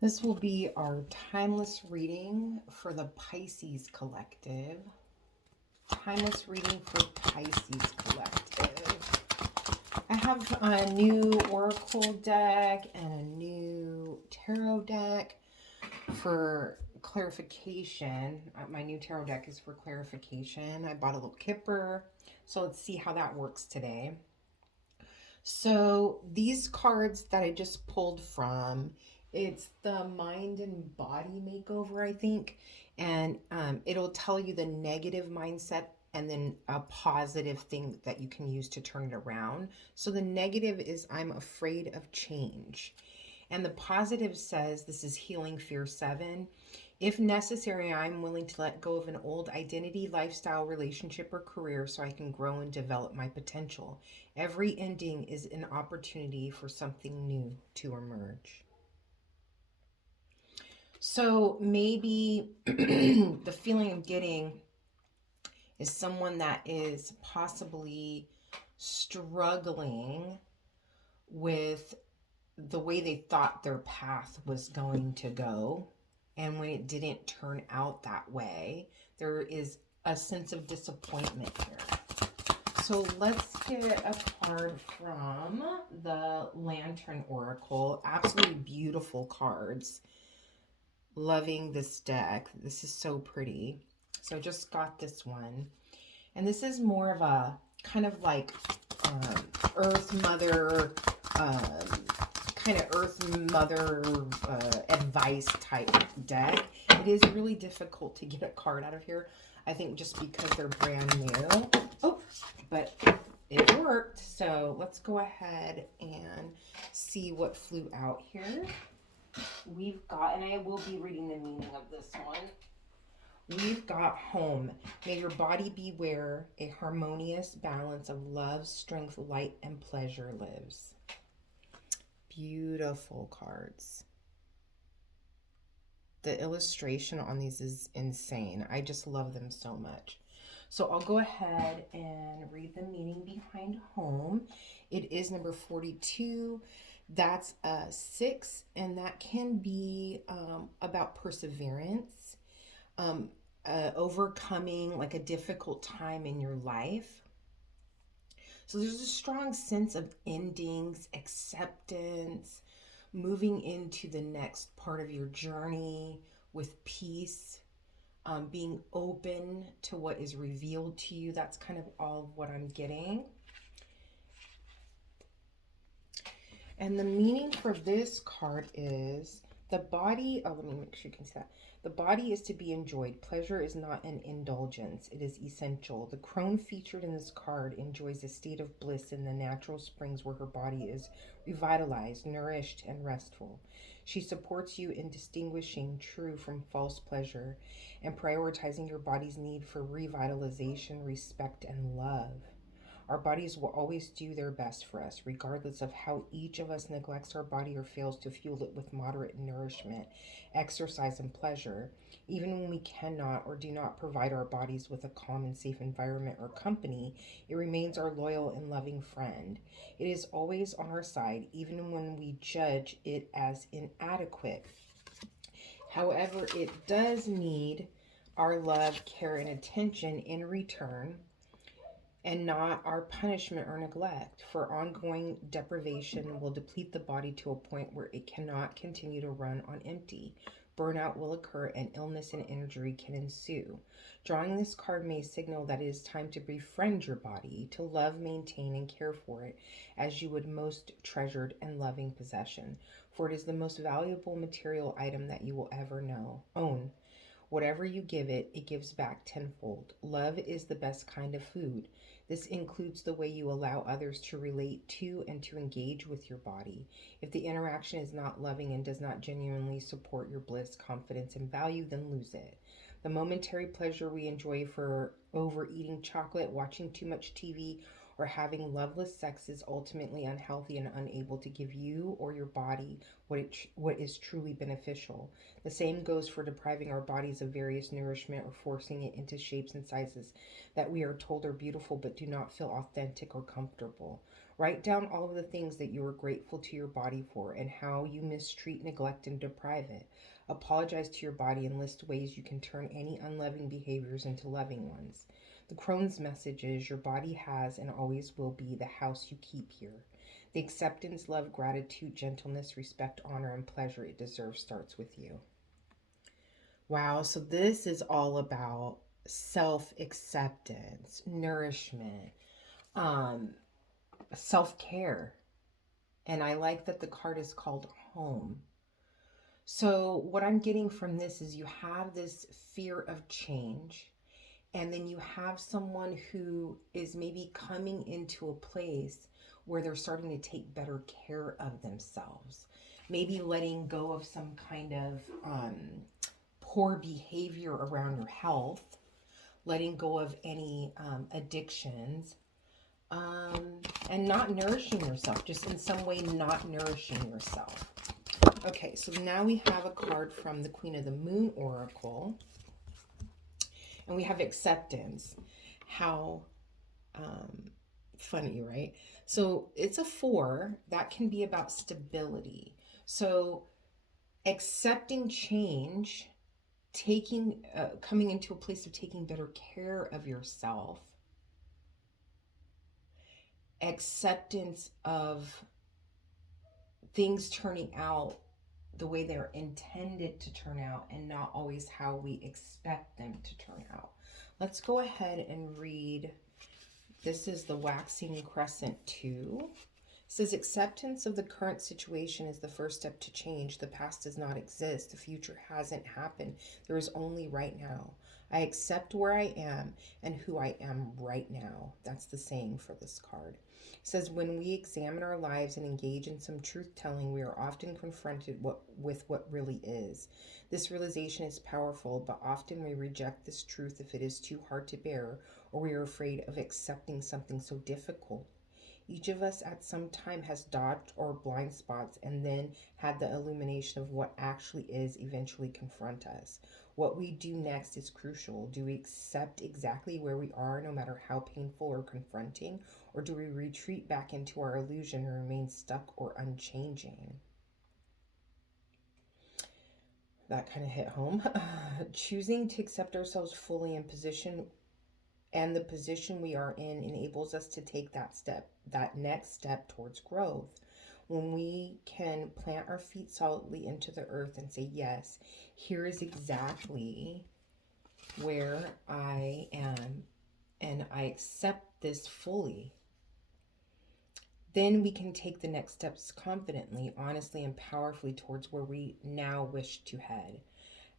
This will be our timeless reading for the Pisces Collective. Timeless reading for Pisces Collective. I have a new Oracle deck and a new Tarot deck for clarification. My new Tarot deck is for clarification. I bought a little kipper. So let's see how that works today. So these cards that I just pulled from, it's the mind and body makeover, I think. And it'll tell you the negative mindset and then a positive thing that you can use to turn it around. So the negative is I'm afraid of change. And the positive says this is Healing Fear 7. If necessary, I'm willing to let go of an old identity, lifestyle, relationship, or career so I can grow and develop my potential. Every ending is an opportunity for something new to emerge. So maybe the feeling I'm getting is someone that is possibly struggling with the way they thought their path was going to go. And when it didn't turn out that way, there is a sense of disappointment here. So let's get a card from the Lantern Oracle. Absolutely beautiful cards. Loving this deck. This is so pretty. So I just got this one. And this is more of a kind of like Earth Mother, kind of Earth Mother advice type deck. It is really difficult to get a card out of here. I think just because they're brand new. Oh, but it worked. So let's go ahead and see what flew out here. We've got, and I will be reading the meaning of this one. We've got home. May your body beware, a harmonious balance of love, strength, light, and pleasure lives. Beautiful cards. The illustration on these is insane. I just love them so much. So I'll go ahead and read the meaning behind home. It is number 42. That's a 6, and that can be about perseverance, overcoming like a difficult time in your life. So there's a strong sense of endings, acceptance, moving into the next part of your journey with peace, being open to what is revealed to you. That's kind of all of what I'm getting. And the meaning for this card is the body. Oh, let me make sure you can see that. The body is to be enjoyed. Pleasure is not an indulgence. It is essential. The crone featured in this card enjoys a state of bliss in the natural springs where her body is revitalized, nourished, and restful. She supports you in distinguishing true from false pleasure and prioritizing your body's need for revitalization, respect, and love. Our bodies will always do their best for us, regardless of how each of us neglects our body or fails to fuel it with moderate nourishment, exercise, and pleasure. Even when we cannot or do not provide our bodies with a calm and safe environment or company, it remains our loyal and loving friend. It is always on our side, even when we judge it as inadequate. However, it does need our love, care, and attention in return, and not our punishment or neglect, for ongoing deprivation will deplete the body to a point where it cannot continue to run on empty. Burnout will occur and illness and injury can ensue. Drawing this card may signal that it is time to befriend your body, to love, maintain, and care for it as you would most treasured and loving possession, for it is the most valuable material item that you will ever own. Whatever you give it, it gives back tenfold. Love is the best kind of food. This includes the way you allow others to relate to and to engage with your body. If the interaction is not loving and does not genuinely support your bliss, confidence, and value, then lose it. The momentary pleasure we enjoy for overeating chocolate, watching too much TV, or having loveless sex is ultimately unhealthy and unable to give you or your body what is truly beneficial. The same goes for depriving our bodies of various nourishment or forcing it into shapes and sizes that we are told are beautiful but do not feel authentic or comfortable. Write down all of the things that you are grateful to your body for and how you mistreat, neglect, and deprive it. Apologize to your body and list ways you can turn any unloving behaviors into loving ones. The crone's message is your body has and always will be the house you keep here. The acceptance, love, gratitude, gentleness, respect, honor, and pleasure it deserves starts with you. Wow, so this is all about self-acceptance, nourishment, self-care. And I like that the card is called home. So what I'm getting from this is you have this fear of change, and then you have someone who is maybe coming into a place where they're starting to take better care of themselves. Maybe letting go of some kind of poor behavior around your health, letting go of any addictions, and not nourishing yourself, just in some way not nourishing yourself. Okay, so now we have a card from the Queen of the Moon Oracle, and we have acceptance. How funny, right? So it's a 4. That can be about stability. So accepting change, coming into a place of taking better care of yourself, acceptance of things turning out the way they're intended to turn out and not always how we expect them to turn out. Let's go ahead and read. This is the Waxing Crescent 2. It says acceptance of the current situation is the first step to change. The past does not exist. The future hasn't happened. There is only right now. I accept where I am and who I am right now. That's the saying for this card. It says when we examine our lives and engage in some truth-telling, we are often confronted with what really is. This realization is powerful, but often we reject this truth if it is too hard to bear, or we are afraid of accepting something so difficult. Each of us at some time has dodged our blind spots and then had the illumination of what actually is eventually confront us. What we do next is crucial. Do we accept exactly where we are, no matter how painful or confronting, or do we retreat back into our illusion and remain stuck or unchanging? That kind of hit home. Choosing to accept ourselves fully in position and the position we are in enables us to take that next step towards growth. When we can plant our feet solidly into the earth and say, yes, here is exactly where I am, and I accept this fully, then we can take the next steps confidently, honestly, and powerfully towards where we now wish to head.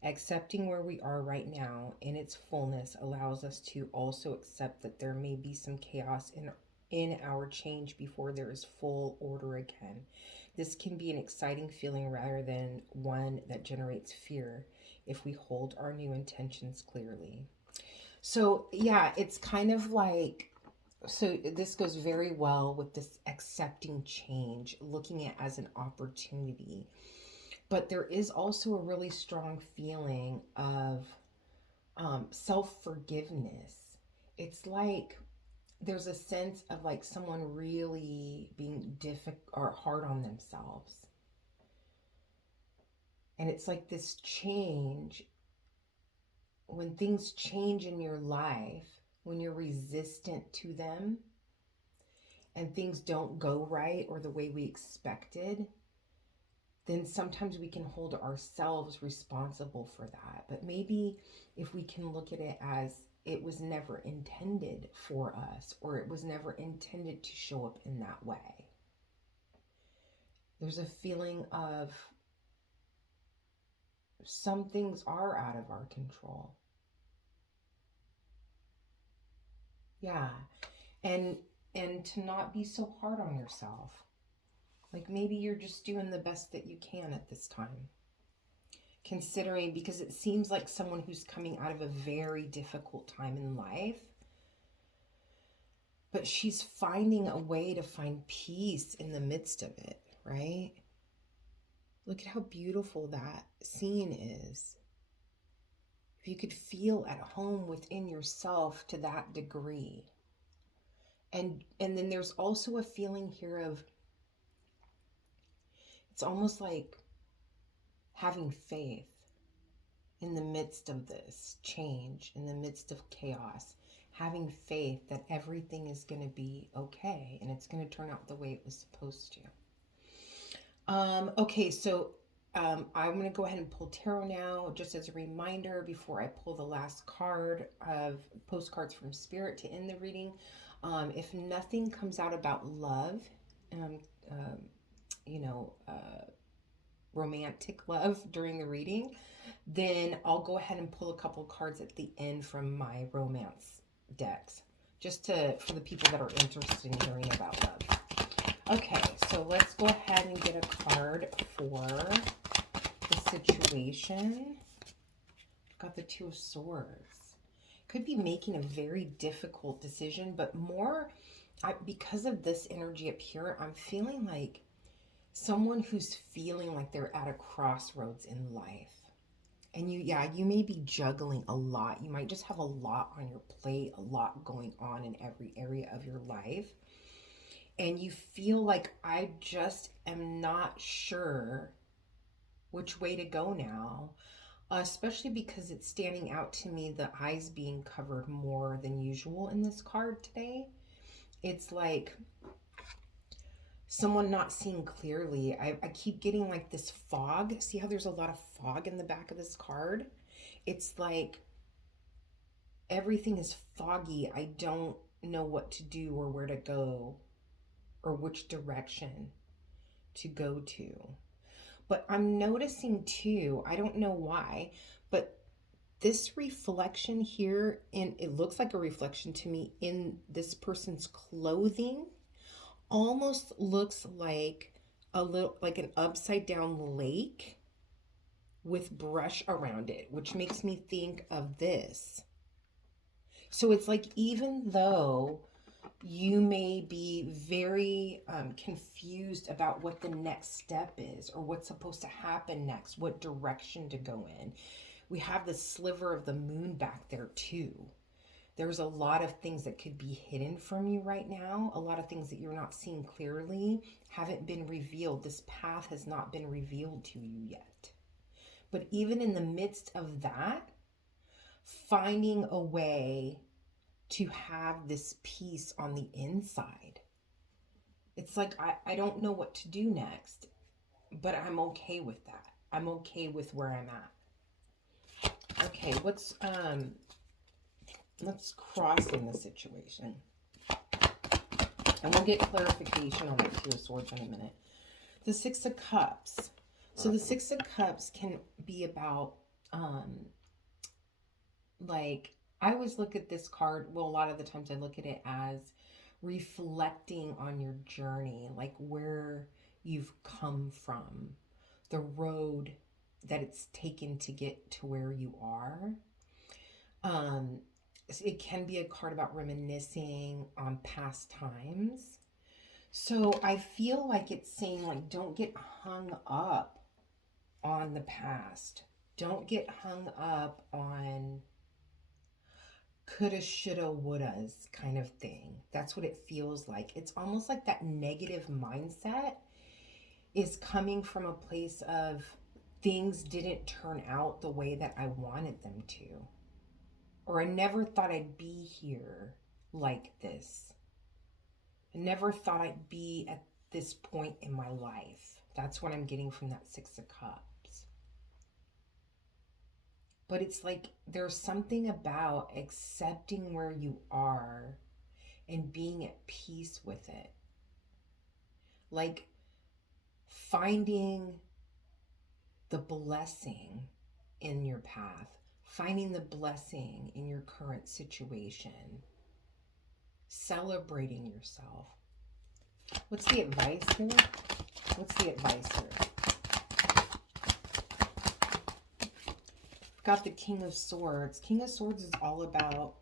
Accepting where we are right now in its fullness allows us to also accept that there may be some chaos in our change before there is full order again. This can be an exciting feeling rather than one that generates fear if we hold our new intentions clearly. So, yeah, it's kind of like, so this goes very well with this accepting change, looking at it as an opportunity. But there is also a really strong feeling of self-forgiveness. It's like there's a sense of like someone really being difficult or hard on themselves. And it's like this change, when things change in your life, when you're resistant to them and things don't go right or the way we expected, then sometimes we can hold ourselves responsible for that. But maybe if we can look at it as it was never intended for us, or it was never intended to show up in that way. There's a feeling of some things are out of our control. Yeah. And to not be so hard on yourself. Like maybe you're just doing the best that you can at this time. Considering, because it seems like someone who's coming out of a very difficult time in life, but she's finding a way to find peace in the midst of it, right? Look at how beautiful that scene is. If you could feel at home within yourself to that degree. And then there's also a feeling here of, it's almost like having faith in the midst of this change, in the midst of chaos, having faith that everything is going to be okay and it's going to turn out the way it was supposed to. Okay, so I'm going to go ahead and pull tarot now, just as a reminder before I pull the last card of postcards from Spirit to end the reading. If nothing comes out about love, um, um, you know, romantic love during the reading, then I'll go ahead and pull a couple cards at the end from my romance decks, just to for the people that are interested in hearing about love. Okay, so let's go ahead and get a card for the situation. Got the Two of Swords. Could be making a very difficult decision, but more because of this energy up here, I'm feeling like someone who's feeling like they're at a crossroads in life. And you may be juggling a lot. You might just have a lot on your plate, a lot going on in every area of your life. And you feel like, I just am not sure which way to go now, especially because it's standing out to me, the eyes being covered more than usual in this card today. It's like someone not seeing clearly. I keep getting like this fog. See how there's a lot of fog in the back of this card? It's like everything is foggy. I don't know what to do or where to go or which direction to go to. But I'm noticing too, I don't know why, but this reflection here, and it looks like a reflection to me in this person's clothing, almost looks like a little like an upside down lake with brush around it, which makes me think of this. So it's like, even though you may be very confused about what the next step is or what's supposed to happen next, what direction to go in, we have the sliver of the moon back there too. There's a lot of things that could be hidden from you right now. A lot of things that you're not seeing clearly haven't been revealed. This path has not been revealed to you yet. But even in the midst of that, finding a way to have this peace on the inside. It's like, I don't know what to do next, but I'm okay with that. I'm okay with where I'm at. Okay, let's cross in the situation. And we'll get clarification on the Two of Swords in a minute. The Six of Cups. So the Six of Cups can be about, like, I always look at this card, well, a lot of the times I look at it as reflecting on your journey, like where you've come from, the road that it's taken to get to where you are. It can be a card about reminiscing on past times. So I feel like it's saying, like, don't get hung up on the past. Don't get hung up on coulda, shoulda, wouldas kind of thing. That's what it feels like. It's almost like that negative mindset is coming from a place of, things didn't turn out the way that I wanted them to. Or I never thought I'd be here like this. I never thought I'd be at this point in my life. That's what I'm getting from that Six of Cups. But it's like there's something about accepting where you are and being at peace with it. Like finding the blessing in your path, finding the blessing in your current situation, celebrating yourself. What's the advice here? What's the advice here? Got the King of Swords. King of Swords is all about,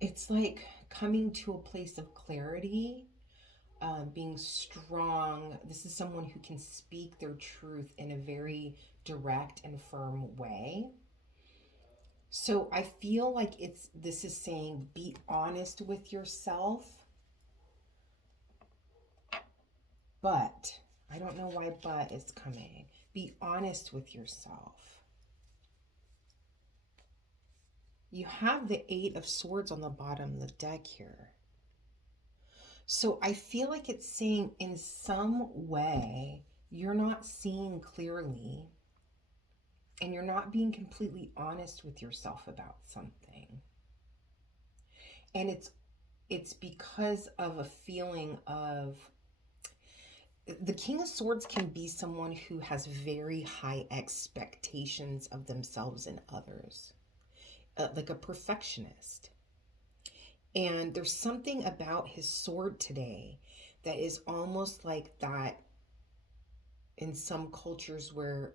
it's like coming to a place of clarity, being strong. This is someone who can speak their truth in a very direct and firm way. So I feel like this is saying be honest with yourself, but I don't know why but is coming. Be honest with yourself. You have the Eight of Swords on the bottom of the deck here. So I feel like it's saying in some way you're not seeing clearly and you're not being completely honest with yourself about something. And it's because of a feeling of, the King of Swords can be someone who has very high expectations of themselves and others, like a perfectionist. And there's something about his sword today that is almost like that in some cultures where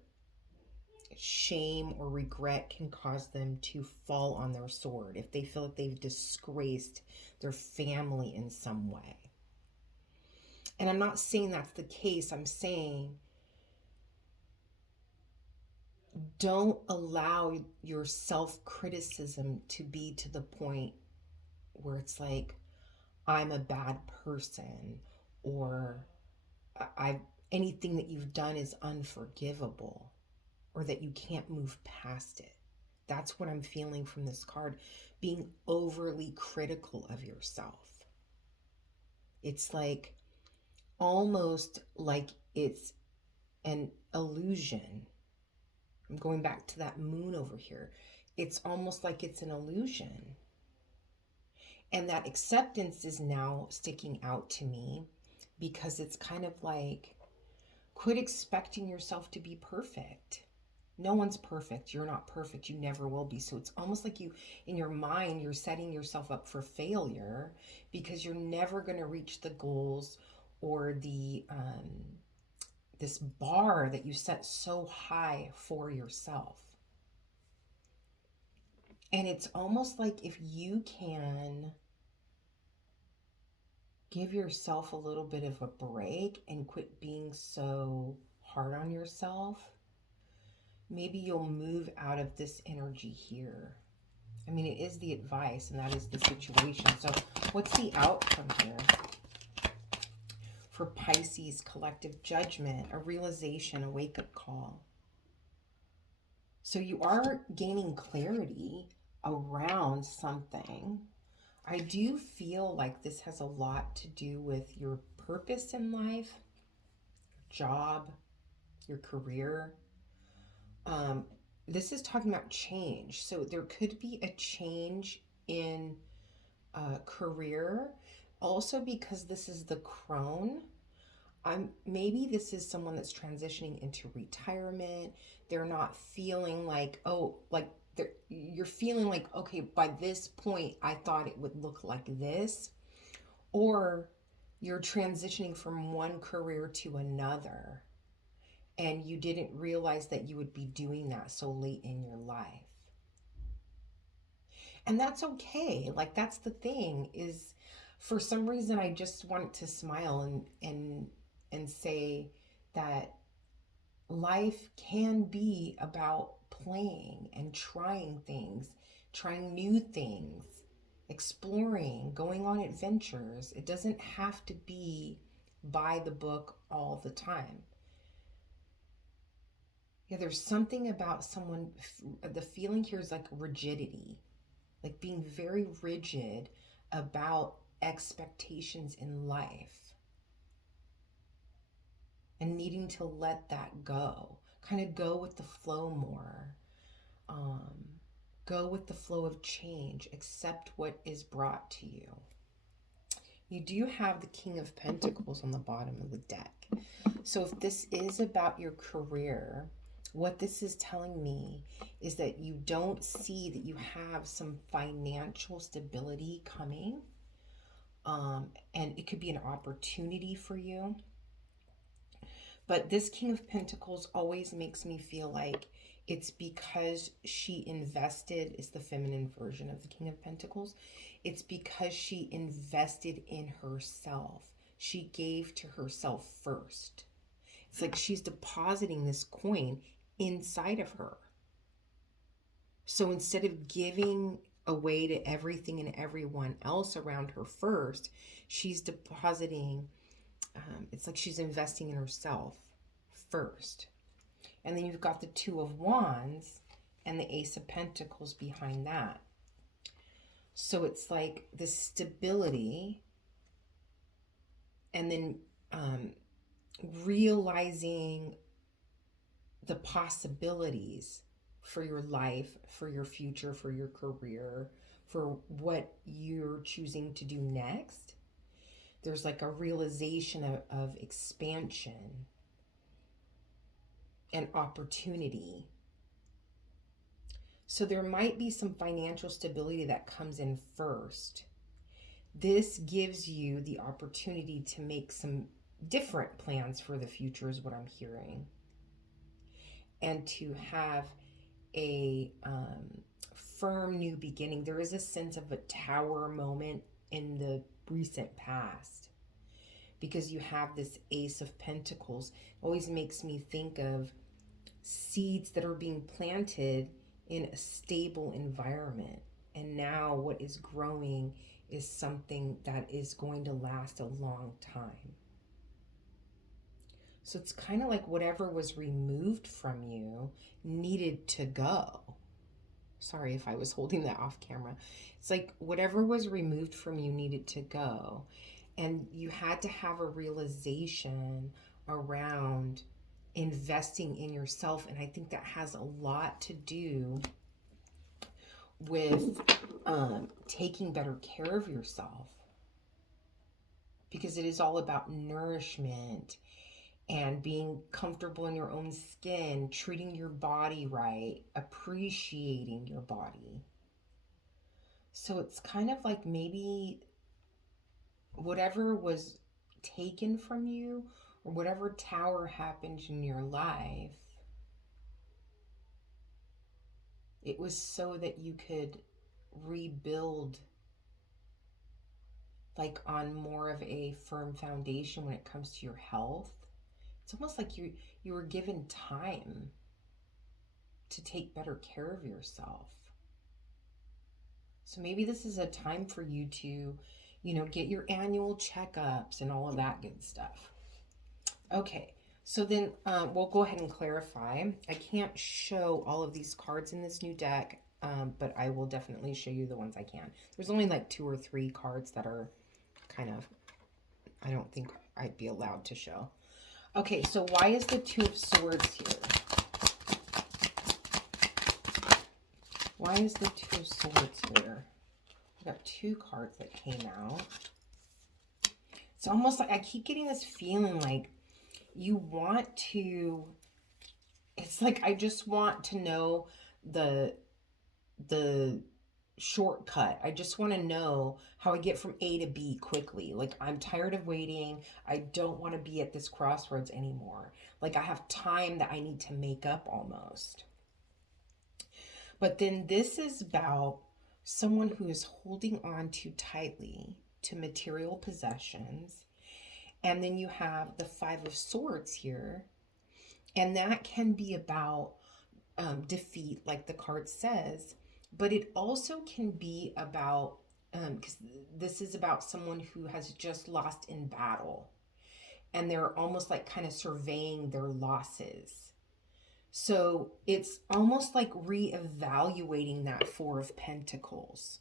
shame or regret can cause them to fall on their sword if they feel like they've disgraced their family in some way. And I'm not saying that's the case. I'm saying don't allow your self-criticism to be to the point where it's like, I'm a bad person, or I anything that you've done is unforgivable, or that you can't move past it. That's what I'm feeling from this card, being overly critical of yourself. It's like almost like it's an illusion. I'm going back to that moon over here. It's almost like it's an illusion. And that acceptance is now sticking out to me because it's kind of like, quit expecting yourself to be perfect. No one's perfect. You're not perfect. You never will be. So it's almost like you, in your mind, you're setting yourself up for failure because you're never going to reach the goals or the this bar that you set so high for yourself. And it's almost like if you can give yourself a little bit of a break and quit being so hard on yourself, maybe you'll move out of this energy here. I mean, it is the advice and that is the situation. So what's the outcome here? For Pisces, collective judgment, a realization, a wake-up call. So you are gaining clarity around something. I do feel like this has a lot to do with your purpose in life, your job, your career. This is talking about change. So there could be a change in career. Also, because this is the crone, maybe this is someone that's transitioning into retirement. They're not feeling like, oh, like you're feeling like, okay, by this point, I thought it would look like this. Or you're transitioning from one career to another and you didn't realize that you would be doing that so late in your life. And that's okay. Like, that's the thing, is for some reason I just want to smile and say that life can be about playing and trying things, trying new things, exploring, going on adventures. It doesn't have to be by the book all the time. Yeah, there's something about someone, the feeling here is like rigidity, like being very rigid about expectations in life and needing to let that go, kind of go with the flow more, go with the flow of change, accept what is brought to you. You do have the King of Pentacles on the bottom of the deck. So if this is about your career, what this is telling me is that you don't see that you have some financial stability coming. And it could be an opportunity for you. But this King of Pentacles always makes me feel like it's because she invested, is the feminine version of the King of Pentacles. It's because she invested in herself. She gave to herself first. It's like she's depositing this coin inside of her. So instead of giving away to everything and everyone else around her first, she's depositing, it's like she's investing in herself first. And then you've got the Two of Wands and the Ace of Pentacles behind that. So it's like the stability, and then realizing the possibilities for your life, for your future, for your career, for what you're choosing to do next. There's like a realization of expansion and opportunity. So there might be some financial stability that comes in first. This gives you the opportunity to make some different plans for the future, is what I'm hearing. And to have a firm new beginning. There is a sense of a tower moment in the recent past, because you have this Ace of Pentacles. It always makes me think of seeds that are being planted in a stable environment. And now what is growing is something that is going to last a long time. So it's kind of like whatever was removed from you needed to go. Sorry if I was holding that off camera. It's like whatever was removed from you needed to go. And you had to have a realization around investing in yourself. And I think that has a lot to do with taking better care of yourself, because it is all about nourishment and being comfortable in your own skin, treating your body right, appreciating your body. So it's kind of like maybe whatever was taken from you, or whatever tower happened in your life, it was so that you could rebuild like on more of a firm foundation when it comes to your health. It's almost like you were given time to take better care of yourself. So maybe this is a time for you to, get your annual checkups and all of that good stuff. Okay, so then we'll go ahead and clarify. I can't show all of these cards in this new deck, but I will definitely show you the ones I can. There's only like 2 or 3 cards that are kind of, I don't think I'd be allowed to show. Okay, so why is the Two of Swords here? Why is the Two of Swords here? I got 2 cards that came out. It's almost like I keep getting this feeling like you want to, it's like I just want to know the shortcut. I just want to know how I get from A to B quickly. Like, I'm tired of waiting. I don't want to be at this crossroads anymore. Like, I have time that I need to make up almost. But then this is about someone who is holding on too tightly to material possessions. And then you have the Five of Swords here. And that can be about defeat, like the card says. But it also can be about, because this is about someone who has just lost in battle. And they're almost like kind of surveying their losses. So it's almost like reevaluating that Four of Pentacles.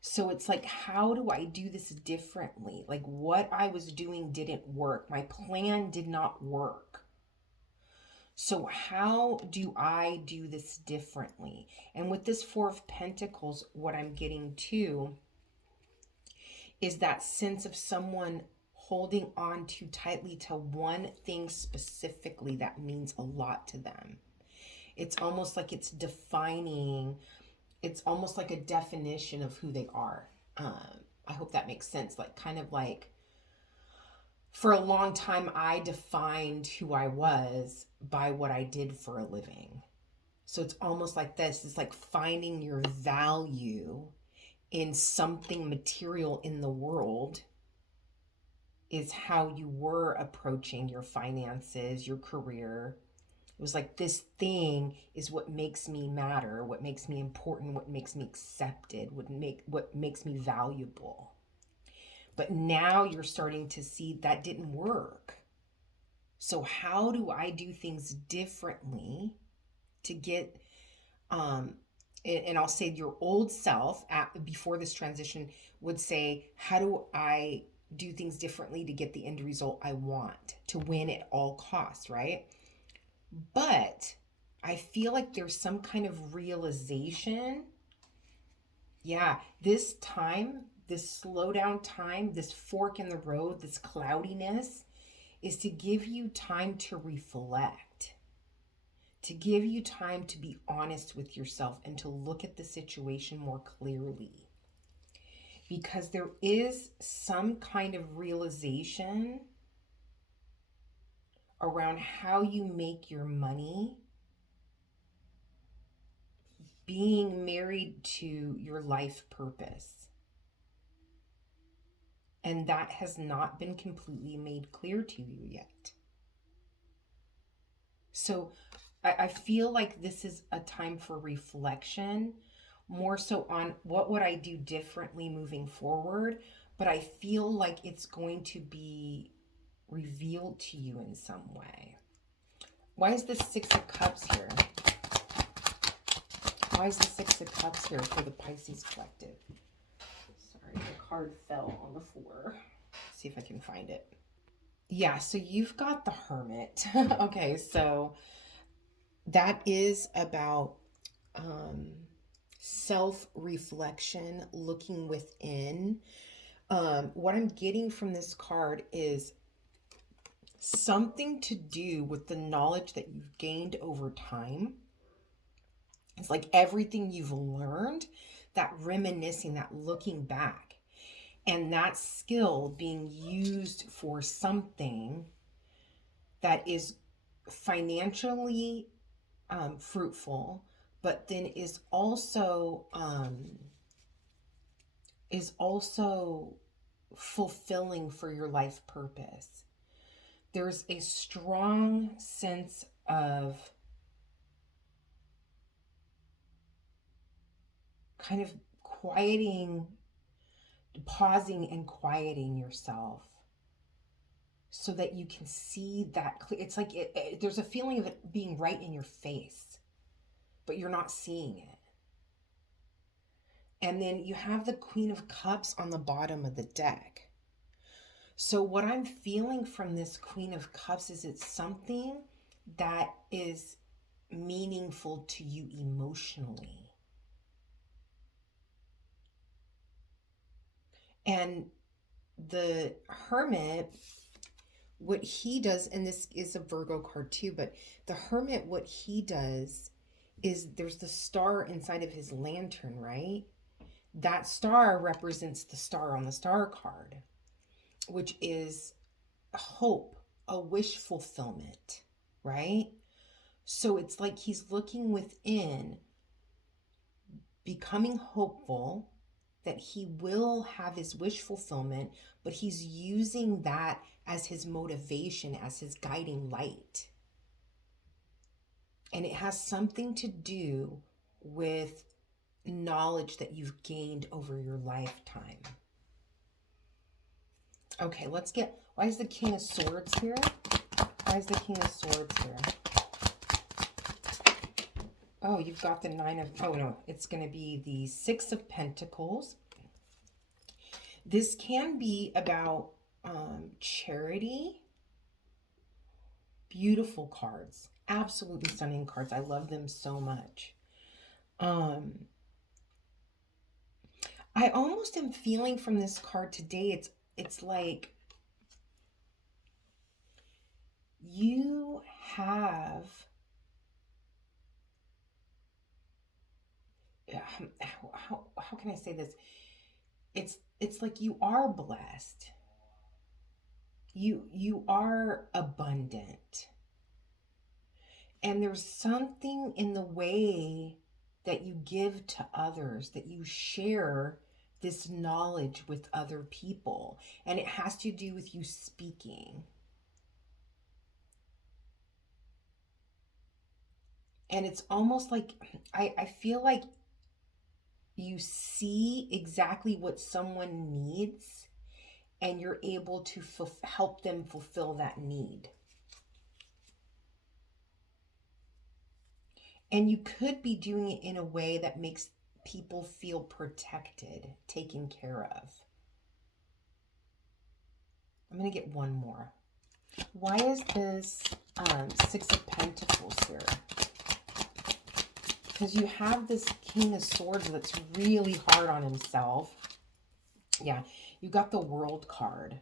So it's like, how do I do this differently? Like, what I was doing didn't work. My plan did not work. So how do I do this differently? And with this Four of Pentacles, what I'm getting to is that sense of someone holding on too tightly to one thing specifically that means a lot to them. It's almost like it's defining, it's almost like a definition of who they are. I hope that makes sense. Like, kind of like, for a long time, I defined who I was by what I did for a living. So it's almost like this. It's like finding your value in something material in the world is how you were approaching your finances, your career, It was like, this thing is what makes me matter, what makes me important, what makes me accepted, what makes me valuable. But now you're starting to see that didn't work. So how do I do things differently to get and I'll say your old self before this transition would say, how do I do things differently to get the end result I want, to win at all costs, right? But I feel like there's some kind of realization. Yeah, this time, this slowdown time, this fork in the road, this cloudiness is to give you time to reflect, to give you time to be honest with yourself and to look at the situation more clearly. Because there is some kind of realization around how you make your money being married to your life purpose. And that has not been completely made clear to you yet. So I feel like this is a time for reflection, more so on what would I do differently moving forward. But I feel like it's going to be revealed to you in some way. Why is the Six of Cups here? Why is the Six of Cups here for the Pisces collective? Sorry, the card fell on the floor. Let's see if I can find it. Yeah, so you've got the Hermit. Okay, so that is about self-reflection, looking within. What I'm getting from this card is something to do with the knowledge that you've gained over time. It's like everything you've learned, that reminiscing, that looking back, and that skill being used for something that is financially fruitful, but then is also fulfilling for your life purpose. There's a strong sense of kind of pausing and quieting yourself so that you can see that clear. It's like there's a feeling of it being right in your face, but you're not seeing it. And then you have the Queen of Cups on the bottom of the deck. So what I'm feeling from this Queen of Cups is it's something that is meaningful to you emotionally. And the Hermit, what he does, and this is a Virgo card too, but the Hermit, what he does is there's the star inside of his lantern, right? That star represents the star on the star card, which is hope, a wish fulfillment, right? So it's like he's looking within, becoming hopeful that he will have his wish fulfillment, but he's using that as his motivation, as his guiding light. And it has something to do with knowledge that you've gained over your lifetime. Okay, let's get, why is the King of Swords here? Why is the King of Swords here? Oh, you've got the it's going to be the Six of Pentacles. This can be about charity. Beautiful cards. Absolutely stunning cards. I love them so much. I almost am feeling from this card today, it's like you have... How can I say this? It's like you are blessed. You are abundant. And there's something in the way that you give to others, that you share this knowledge with other people. And it has to do with you speaking. And it's almost like I feel like you see exactly what someone needs and you're able to help them fulfill that need. And you could be doing it in a way that makes people feel protected, taken care of. I'm going to get one more. Why is this Six of Pentacles here? Because you have this King of Swords that's really hard on himself. Yeah, you got the World card.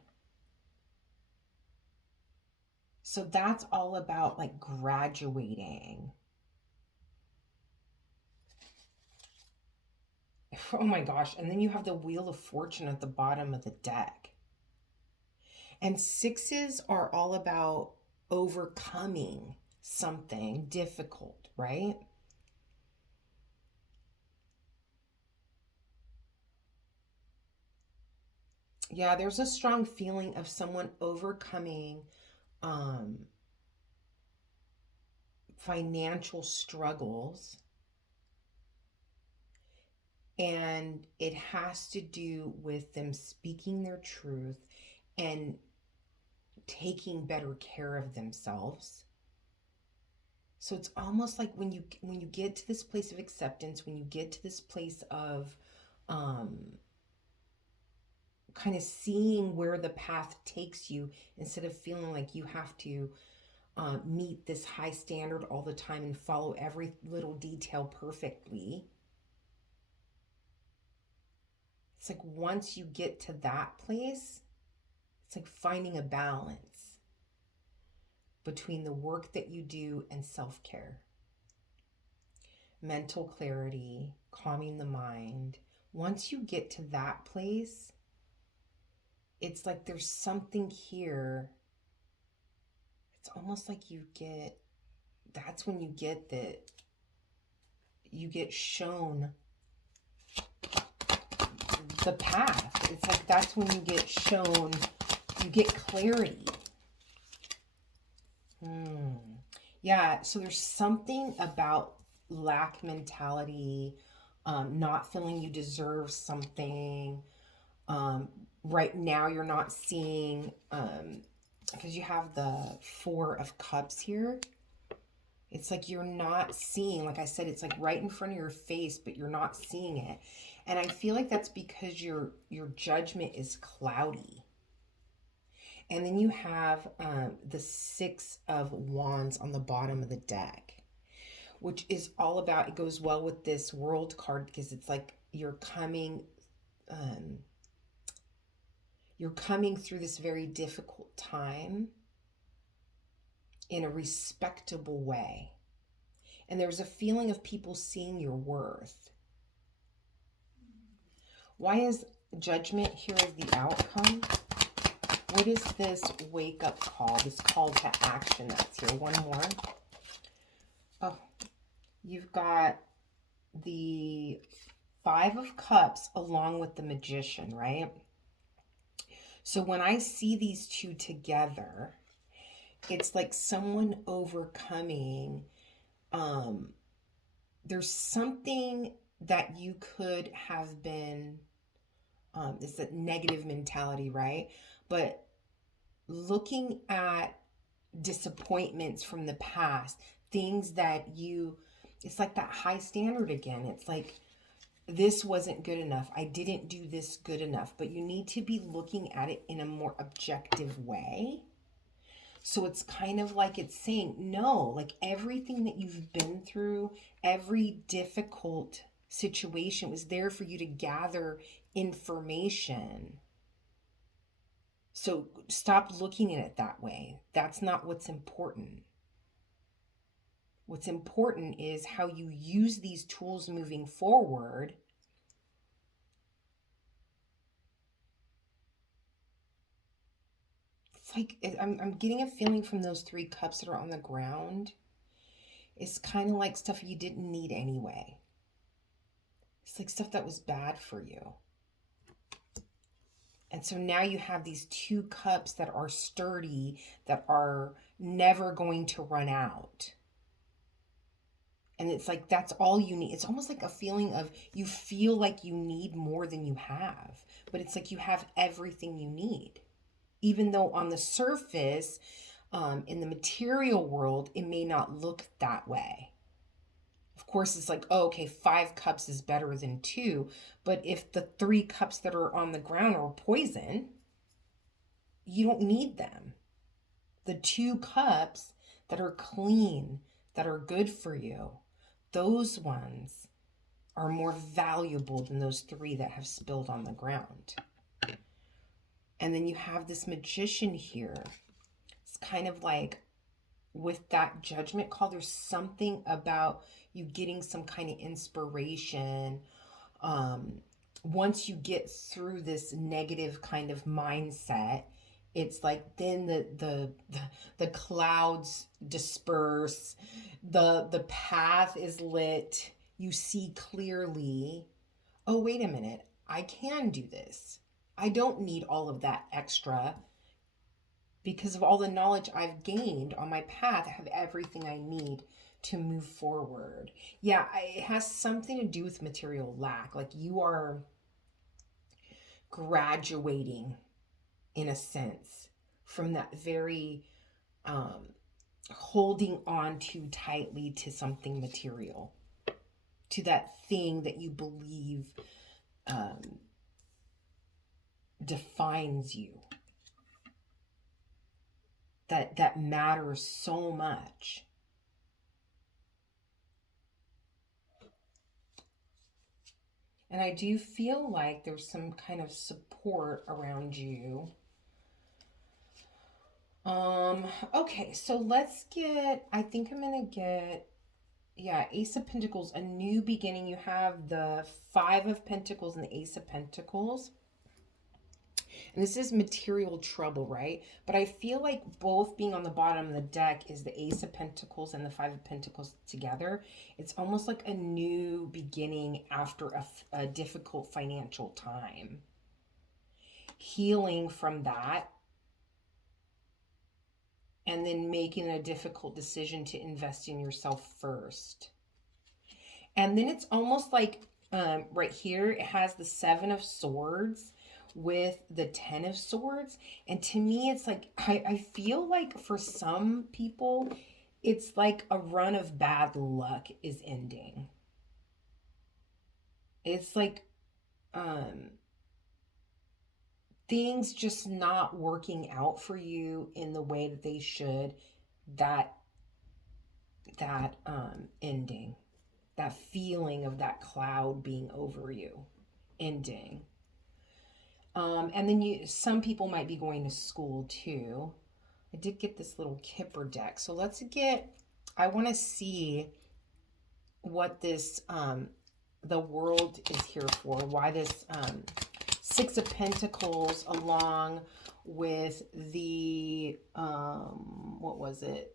So that's all about like graduating. Oh my gosh. And then you have the Wheel of Fortune at the bottom of the deck. And sixes are all about overcoming something difficult, right? Yeah, there's a strong feeling of someone overcoming financial struggles. And it has to do with them speaking their truth and taking better care of themselves. So it's almost like when you get to this place of acceptance, when you get to this place of kind of seeing where the path takes you, instead of feeling like you have to meet this high standard all the time and follow every little detail perfectly. It's like once you get to that place, it's like finding a balance between the work that you do and self-care. Mental clarity, calming the mind. Once you get to that place, it's like there's something here. It's almost like that's when you get shown the path. It's like that's when you get clarity. Yeah, so there's something about lack mentality, not feeling you deserve something. Right now you're not seeing, because you have the Four of Cups here. It's like you're not seeing, like I said, it's like right in front of your face, but you're not seeing it. And I feel like that's because your judgment is cloudy. And then you have the Six of Wands on the bottom of the deck, which is all about, it goes well with this World card because it's like you're coming through this very difficult time in a respectable way. And there's a feeling of people seeing your worth. Why is Judgment here as the outcome? What is this wake-up call, this call to action that's here? One more. Oh, you've got the Five of Cups along with the Magician, right? So when I see these two together, it's like someone overcoming, there's something that you could have been, it's a negative mentality, right? But looking at disappointments from the past, things that it's like that high standard again. It's like, this wasn't good enough. I didn't do this good enough. But you need to be looking at it in a more objective way. So it's kind of like it's saying, no, like everything that you've been through, every difficult situation was there for you to gather information. So stop looking at it that way. That's not what's important. What's important is how you use these tools moving forward. It's like, I'm getting a feeling from those three cups that are on the ground. It's kind of like stuff you didn't need anyway. It's like stuff that was bad for you. And so now you have these two cups that are sturdy, that are never going to run out. And it's like, that's all you need. It's almost like a feeling of you feel like you need more than you have, but it's like you have everything you need. Even though on the surface, in the material world, it may not look that way. Of course, it's like, oh, okay, 5 cups is better than 2. But if the 3 cups that are on the ground are poison, you don't need them. The 2 cups that are clean, that are good for you, those ones are more valuable than those 3 that have spilled on the ground. And then you have this magician here. It's kind of like with that judgment call, there's something about you getting some kind of inspiration. Once you get through this negative kind of mindset, it's like then the clouds disperse, the path is lit, you see clearly, oh, wait a minute, I can do this. I don't need all of that extra because of all the knowledge I've gained on my path. I have everything I need to move forward. Yeah, it has something to do with material lack. Like you are graduating, in a sense, from that very holding on too tightly to something material, to that thing that you believe defines you, that matters so much. And I do feel like there's some kind of support around you. Okay, so let's get, I think I'm going to get, yeah, Ace of Pentacles, a new beginning. You have the 5 of Pentacles and the Ace of Pentacles. And this is material trouble, right? But I feel like both being on the bottom of the deck is the Ace of Pentacles and the 5 of Pentacles together. It's almost like a new beginning after a difficult financial time. Healing from that. And then making a difficult decision to invest in yourself first. And then it's almost like right here, it has the 7 of Swords with the 10 of Swords. And to me, it's like, I feel like for some people, it's like a run of bad luck is ending. It's like things just not working out for you in the way that they should. That ending, that feeling of that cloud being over you ending. And then some people might be going to school too. I did get this little Kipper deck. So let's I want to see what this, the world is here for. Why this 6 of Pentacles along with the, what was it?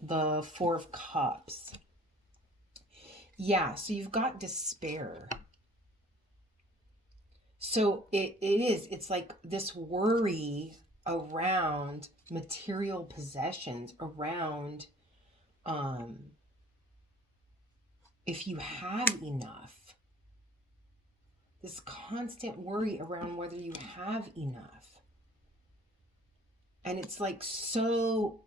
The 4 of Cups. Yeah, so you've got despair. So it's like this worry around material possessions, around if you have enough. This constant worry around whether you have enough. And it's like so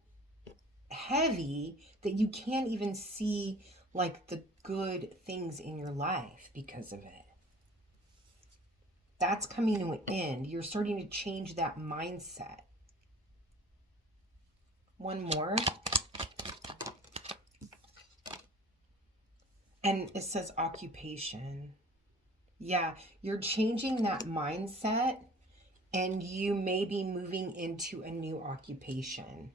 heavy that you can't even see like the good things in your life because of it. That's coming to an end. You're starting to change that mindset. One more. And it says occupation. Yeah, you're changing that mindset and you may be moving into a new occupation.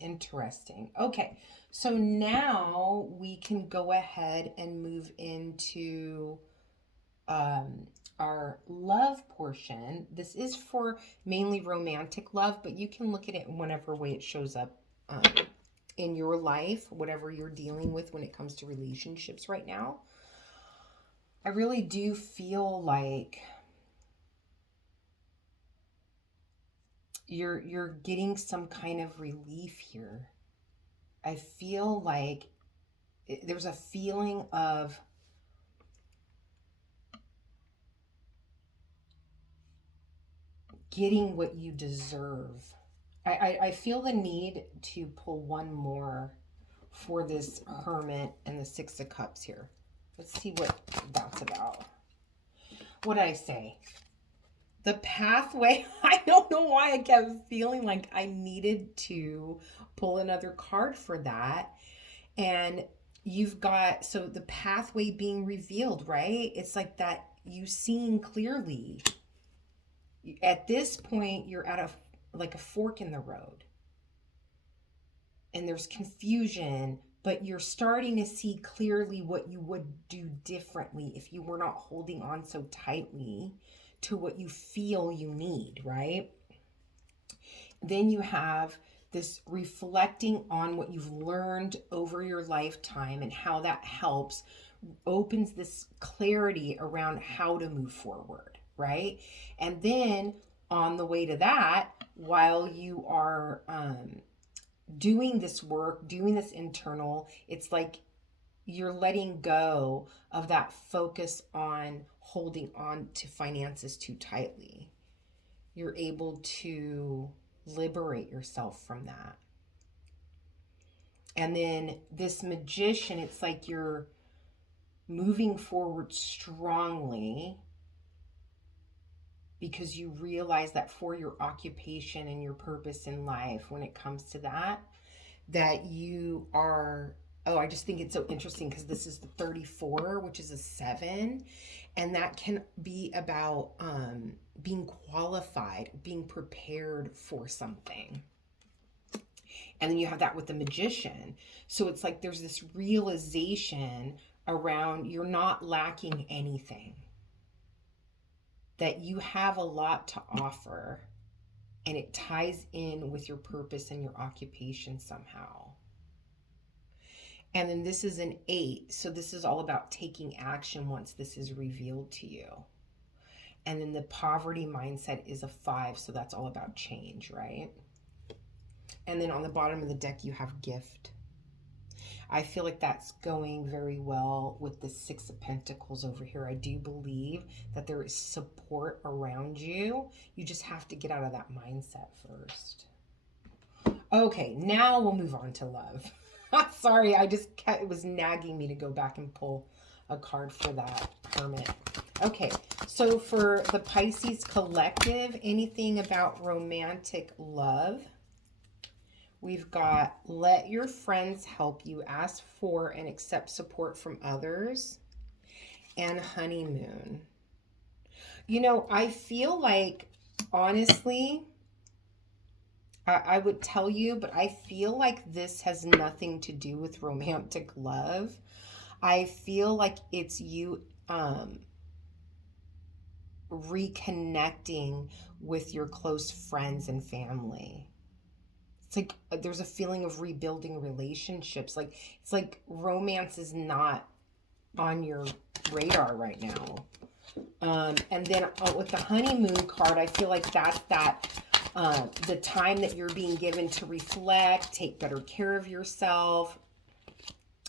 Interesting. Okay, so now we can go ahead and move into our love portion. This is for mainly romantic love, but you can look at it in whatever way it shows up in your life, whatever you're dealing with when it comes to relationships right now. I really do feel like you're getting some kind of relief here. I feel like there's a feeling of getting what you deserve. I feel the need to pull one more for this Hermit and the Six of Cups here. Let's see what that's about. What did I say? The pathway. I don't know why I kept feeling like I needed to pull another card for that. And you've got, so the pathway being revealed, right? It's like that you seeing clearly. At this point, you're at like a fork in the road. And there's confusion, but you're starting to see clearly what you would do differently if you were not holding on so tightly to what you feel you need, right? Then you have this reflecting on what you've learned over your lifetime and how that helps, opens this clarity around how to move forward, right? And then on the way to that, while you are doing this work, doing this internal, it's like you're letting go of that focus on holding on to finances too tightly. You're able to liberate yourself from that. And then this Magician, it's like you're moving forward strongly because you realize that for your occupation and your purpose in life, when it comes to that, that you are, oh, I just think it's so interesting because this is the 34, which is a 7. And that can be about being qualified, being prepared for something. And then you have that with the Magician. So it's like there's this realization around you're not lacking anything, that you have a lot to offer, and it ties in with your purpose and your occupation somehow. And then this is an 8. So this is all about taking action once this is revealed to you. And then the poverty mindset is a 5. So that's all about change, right? And then on the bottom of the deck, you have gift. I feel like that's going very well with the 6 of Pentacles over here. I do believe that there is support around you. You just have to get out of that mindset first. Okay, now we'll move on to love. Sorry, it was nagging me to go back and pull a card for that Hermit. Okay, so for the Pisces collective, anything about romantic love, we've got let your friends help you, ask for and accept support from others, and honeymoon. You know, I feel like, honestly, I would tell you, but I feel like this has nothing to do with romantic love. I feel like it's you reconnecting with your close friends and family. It's like there's a feeling of rebuilding relationships. Like it's like romance is not on your radar right now. And then with the honeymoon card, I feel like that's the time that you're being given to reflect, take better care of yourself,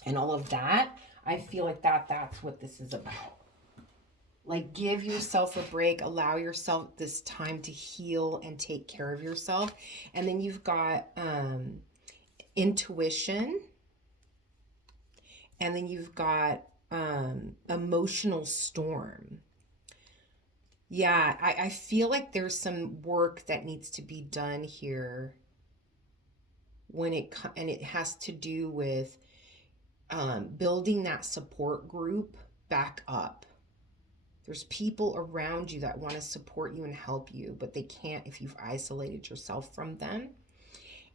and all of that. I feel like that's what this is about. Like, give yourself a break, allow yourself this time to heal and take care of yourself. And then you've got intuition, and then you've got emotional storm. Yeah, I feel like there's some work that needs to be done here and it has to do with building that support group back up. There's people around you that want to support you and help you, but they can't if you've isolated yourself from them.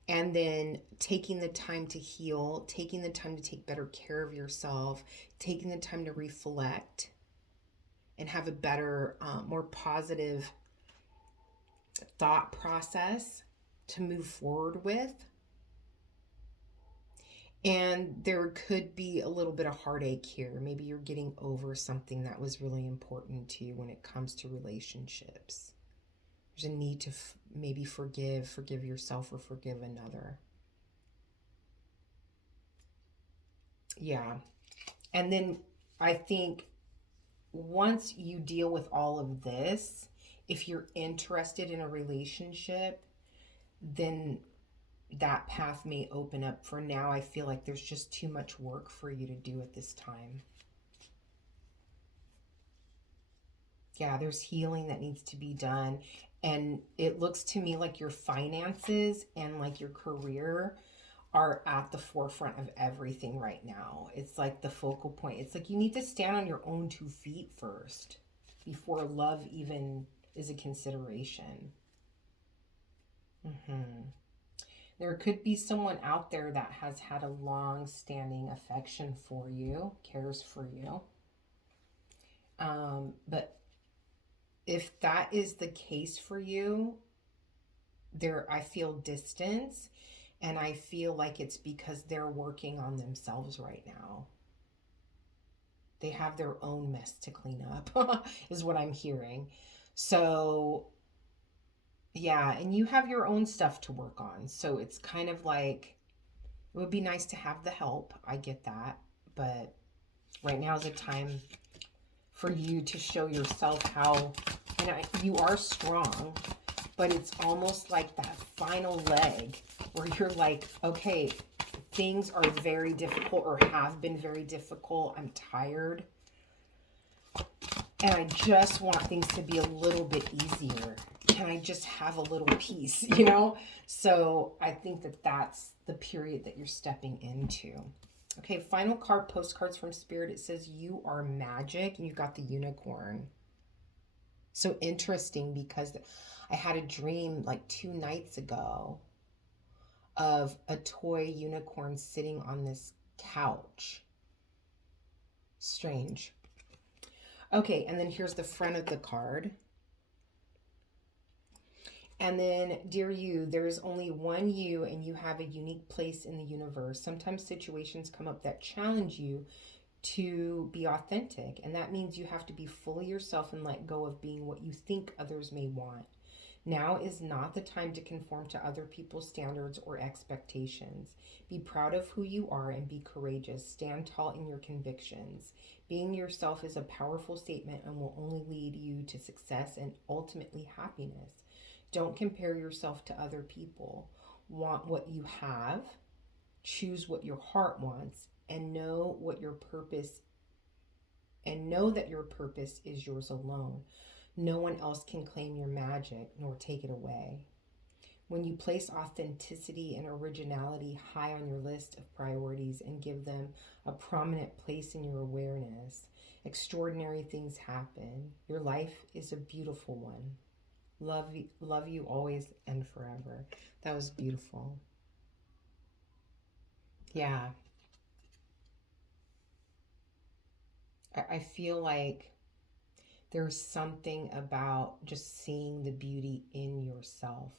And then taking the time to heal, taking the time to take better care of yourself, taking the time to reflect and have a better, more positive thought process to move forward with. And there could be a little bit of heartache here. Maybe you're getting over something that was really important to you when it comes to relationships. There's a need to maybe forgive yourself or forgive another. Yeah. And then I think once you deal with all of this, if you're interested in a relationship, then that path may open up. For now, I feel like there's just too much work for you to do at this time. Yeah, there's healing that needs to be done. And it looks to me like your finances and like your career are at the forefront of everything right now. It's like the focal point. It's like you need to stand on your own 2 feet first before love even is a consideration. There could be someone out there that has had a long-standing affection for you, cares for you. But if that is the case for you, I feel distance, and I feel like it's because they're working on themselves right now. They have their own mess to clean up, is what I'm hearing. So, yeah, and you have your own stuff to work on. So it's kind of like, it would be nice to have the help. I get that. But right now is a time for you to show yourself how, you are strong, but it's almost like that final leg where you're like, okay, things are very difficult or have been very difficult. I'm tired. And I just want things to be a little bit easier. Can I just have a little peace, So I think that that's the period that you're stepping into. Okay, final card, postcards from Spirit. It says you are magic, and you got the unicorn. So interesting, because I had a dream like 2 nights ago of a toy unicorn sitting on this couch. Strange. Okay, and then here's the front of the card. And then, dear you, there is only one you, and you have a unique place in the universe. Sometimes situations come up that challenge you to be authentic, and that means you have to be fully yourself and let go of being what you think others may want. Now is not the time to conform to other people's standards or expectations. Be proud of who you are and be courageous. Stand tall in your convictions. Being yourself is a powerful statement and will only lead you to success and ultimately happiness. Don't compare yourself to other people. Want what you have, choose what your heart wants, and know that your purpose is yours alone. No one else can claim your magic nor take it away. When you place authenticity and originality high on your list of priorities and give them a prominent place in your awareness, extraordinary things happen. Your life is a beautiful one. Love you always and forever. That was beautiful. Yeah. I feel like there's something about just seeing the beauty in yourself,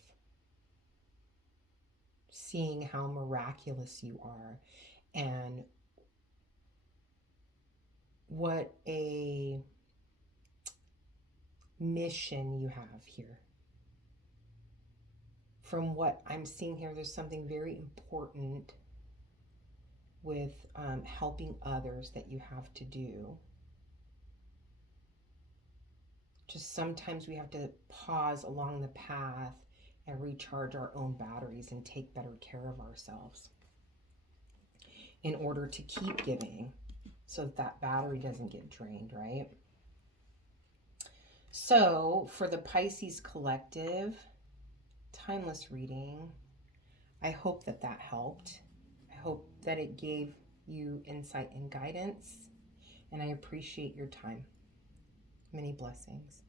seeing how miraculous you are, and what a mission you have here. From what I'm seeing here, there's something very important with helping others that you have to do. Just sometimes we have to pause along the path and recharge our own batteries and take better care of ourselves in order to keep giving, so that battery doesn't get drained, right? So for the Pisces collective, timeless reading, I hope that helped. I hope that it gave you insight and guidance, and I appreciate your time. Many blessings.